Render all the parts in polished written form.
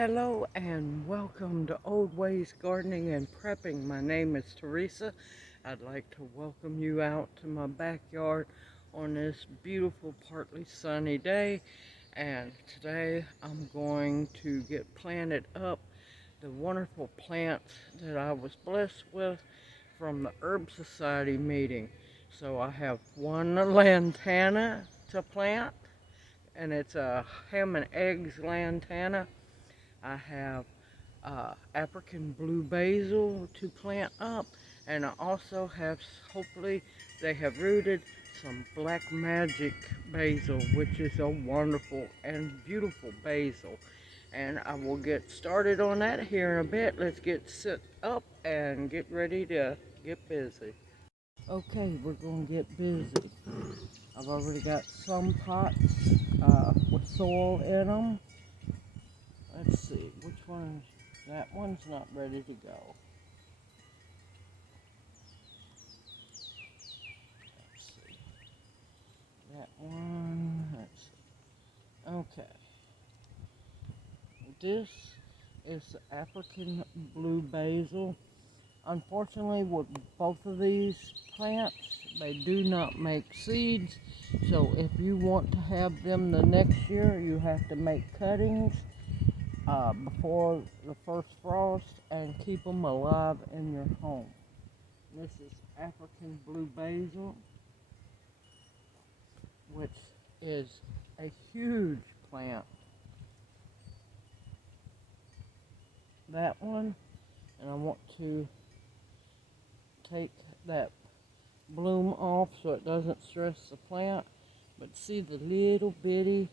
Hello and welcome to Old Ways Gardening and Prepping. My name is Teresa. I'd like to welcome you out to my backyard on this beautiful, partly sunny day. And today I'm going to get planted up the wonderful plants that I was blessed with from the Herb Society meeting. So I have one lantana to plant, and it's a ham and eggs lantana. I have African blue basil to plant up, and I also have, hopefully they have rooted, some black magic basil, which is a wonderful and beautiful basil. And I will get started on that here in a bit. Let's get set up and get ready to get busy. Okay, we're going to get busy. I've already got some pots with soil in them. Let's see, which one is, that one's not ready to go. Let's see, that one, let's see. Okay, this is the African blue basil. Unfortunately, with both of these plants, they do not make seeds. So if you want to have them the next year, you have to make cuttings before the first frost and keep them alive in your home. This is African blue basil, which is a huge plant. That one, and I want to take that bloom off so it doesn't stress the plant. But see the little bitty,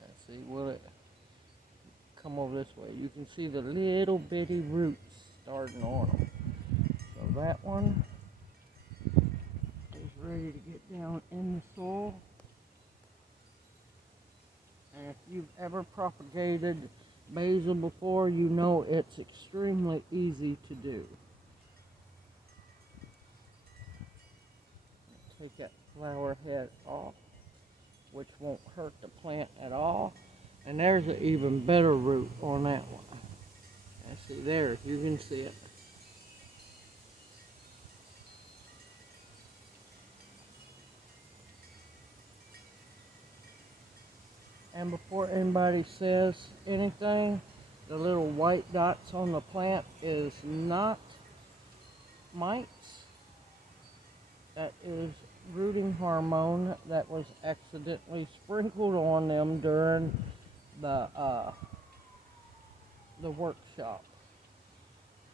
let's see, will it come over this way? You can see the little bitty roots starting on them. So that one is ready to get down in the soil. And if you've ever propagated basil before, you know it's extremely easy to do. Take that flower head off, which won't hurt the plant at all. And there's an even better root on that one. And see there, you can see it. And before anybody says anything, the little white dots on the plant is not mites. That is rooting hormone that was accidentally sprinkled on them during the workshop.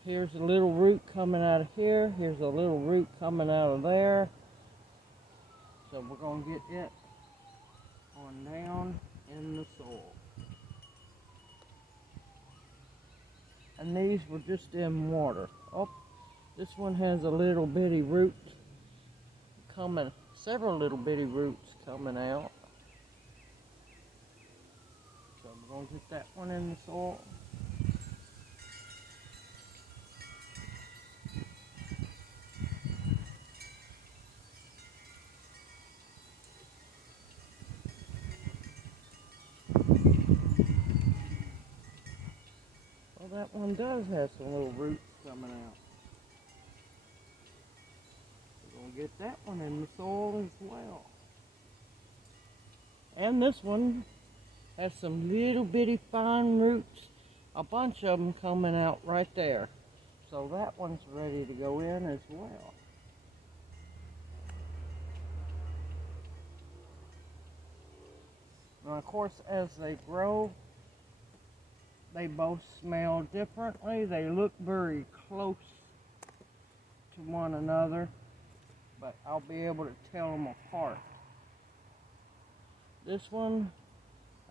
Here's a little root coming out of here. Here's a little root coming out of there. So we're going to get it on down in the soil. And these were just in water. Oh, this one has a little bitty root coming, several little bitty roots coming out. So we're going to get that one in the soil. Well, that one does have some little roots coming out. We're going to get that one in the soil as well. And this one has some little bitty fine roots, a bunch of them coming out right there. So that one's ready to go in as well. Now, of course, as they grow, they both smell differently. They look very close to one another, but I'll be able to tell them apart. This one,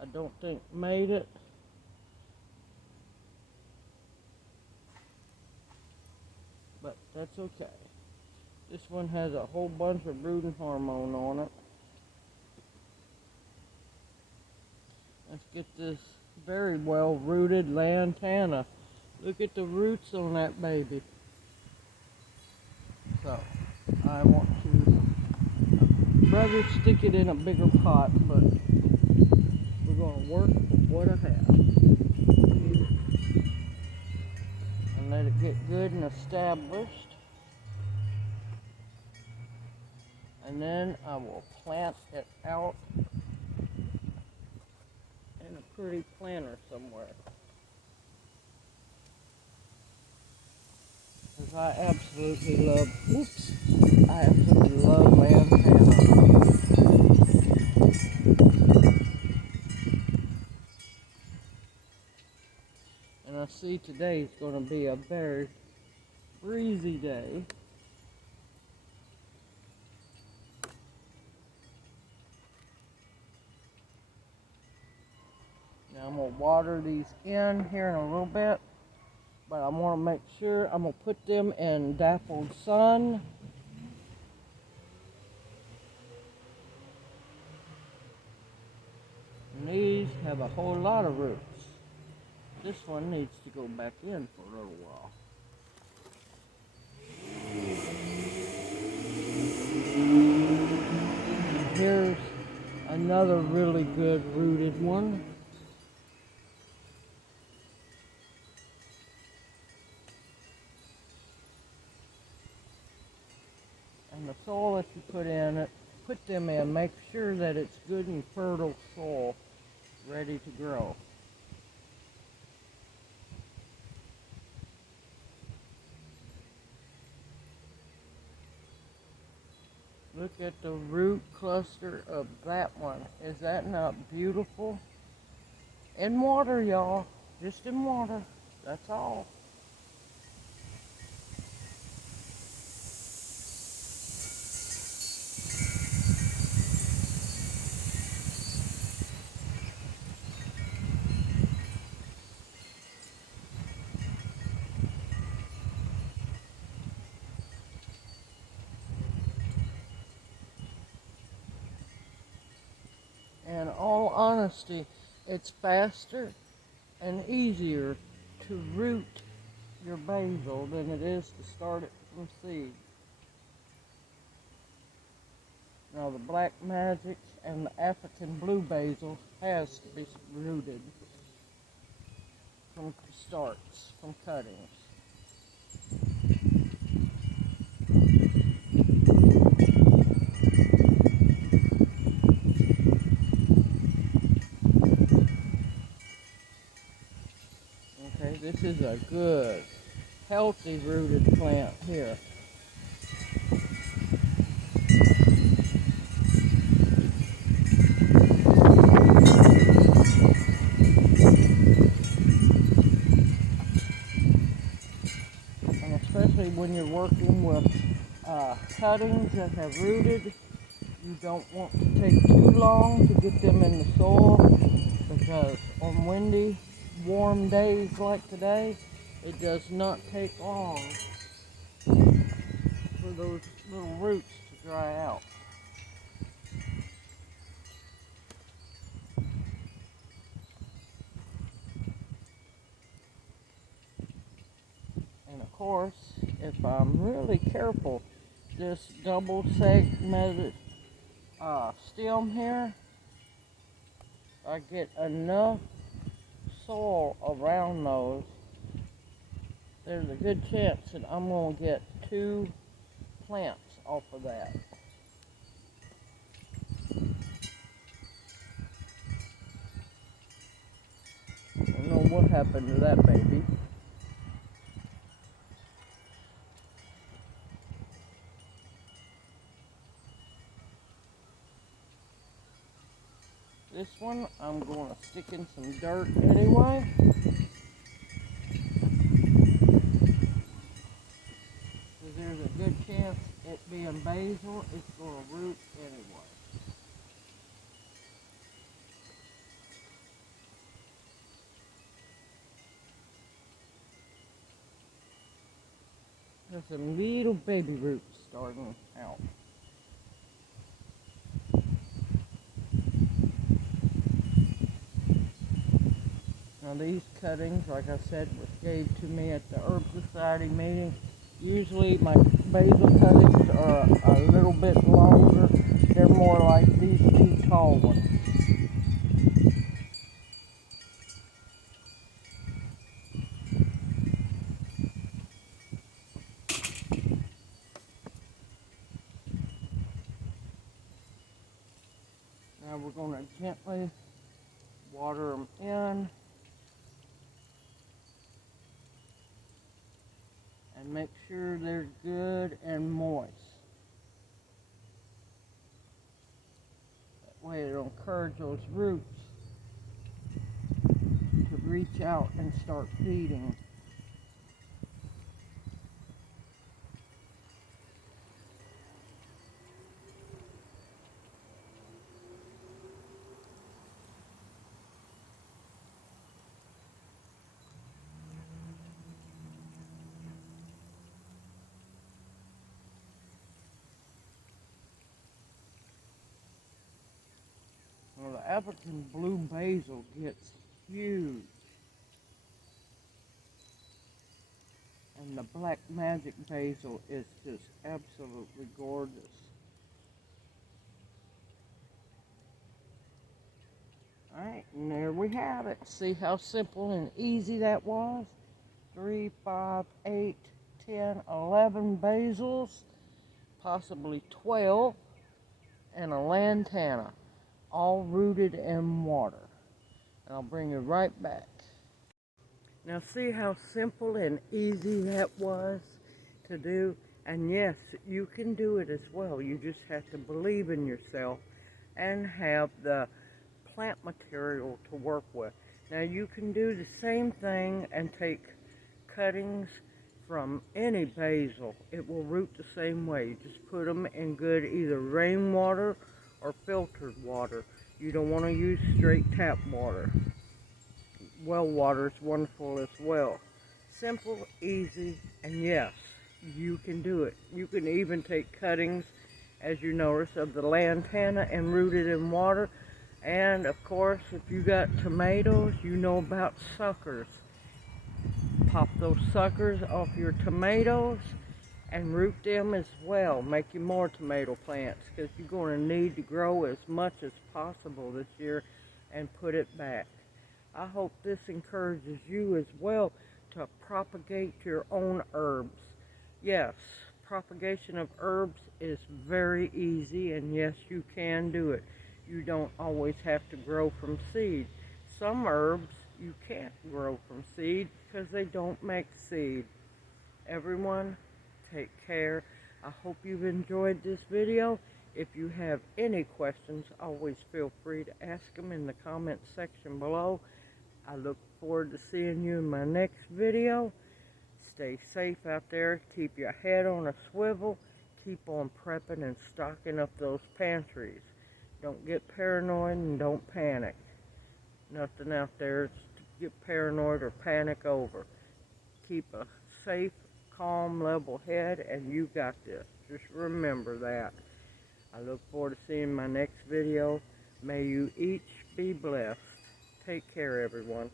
I don't think made it. But that's okay. This one has a whole bunch of rooting hormone on it. Let's get this very well rooted lantana. Look at the roots on that baby. So I want to rather stick it in a bigger pot, but we're going to work with what I have. good and established. And then I will plant it out in a pretty planter somewhere. Because I absolutely love lantana. And I see today is going to be a very breezy day. Now I'm going to water these in here in a little bit. But I want to make sure I'm going to put them in dappled sun. And these have a whole lot of roots. This one needs to go back in for a little while. Here's another really good rooted one. And the soil that you put them in, make sure that it's good and fertile soil, ready to grow. Look at the root cluster of that one. Is that not beautiful? In water, y'all. Just in water. That's all. In all honesty, it's faster and easier to root your basil than it is to start it from seed. Now the black magic and the African blue basil has to be rooted from starts, from cuttings. Okay, this is a good, healthy rooted plant here. And especially when you're working with cuttings that have rooted, you don't want to take too long to get them in the soil, because on windy, warm days like today, it does not take long for those little roots to dry out. And of course, if I'm really careful, this double segmented stem here, I get enough soil around those, there's a good chance that I'm going to get 2 plants off of that. I don't know what happened to that baby. This one I'm going to stick in some dirt anyway. Because there's a good chance it being basil, it's going to root anyway. There's some little baby roots starting out. Now these cuttings, like I said, was gave to me at the Herb Society meeting. Usually my basil cuttings are a little bit longer. They're more like these 2 tall ones. going to gently water them in and make sure they're good and moist. That way it'll encourage those roots to reach out and start feeding. Well, the African blue basil gets huge, and the black magic basil is just absolutely gorgeous. Alright, and there we have it. See how simple and easy that was? 3, 5, 8, 10, 11 basils, possibly 12, and a lantana, all rooted in water. And I'll bring you right back. Now see how simple and easy that was to do? And yes, you can do it as well. You just have to believe in yourself and have the plant material to work with. Now you can do the same thing and take cuttings from any basil. It will root the same way. You just put them in good either rainwater or filtered water. You don't want to use straight tap water. Well water is wonderful as well. Simple, easy, and yes, you can do it. You can even take cuttings, as you notice, of the lantana and root it in water. And of course, if you got tomatoes, you know about suckers. Pop those suckers off your tomatoes and root them as well. Make you more tomato plants, because you're going to need to grow as much as possible this year and put it back. I hope this encourages you as well to propagate your own herbs. Yes, propagation of herbs is very easy, and yes, you can do it. You don't always have to grow from seed. Some herbs you can't grow from seed because they don't make seed. Everyone, take care. I hope you've enjoyed this video. If you have any questions, always feel free to ask them in the comment section below. I look forward to seeing you in my next video. Stay safe out there. Keep your head on a swivel. Keep on prepping and stocking up those pantries. Don't get paranoid and don't panic. Nothing out there to get paranoid or panic over. Keep a safe, calm, level head, and you got this. Just remember that. I look forward to seeing my next video. May you each be blessed. Take care, everyone.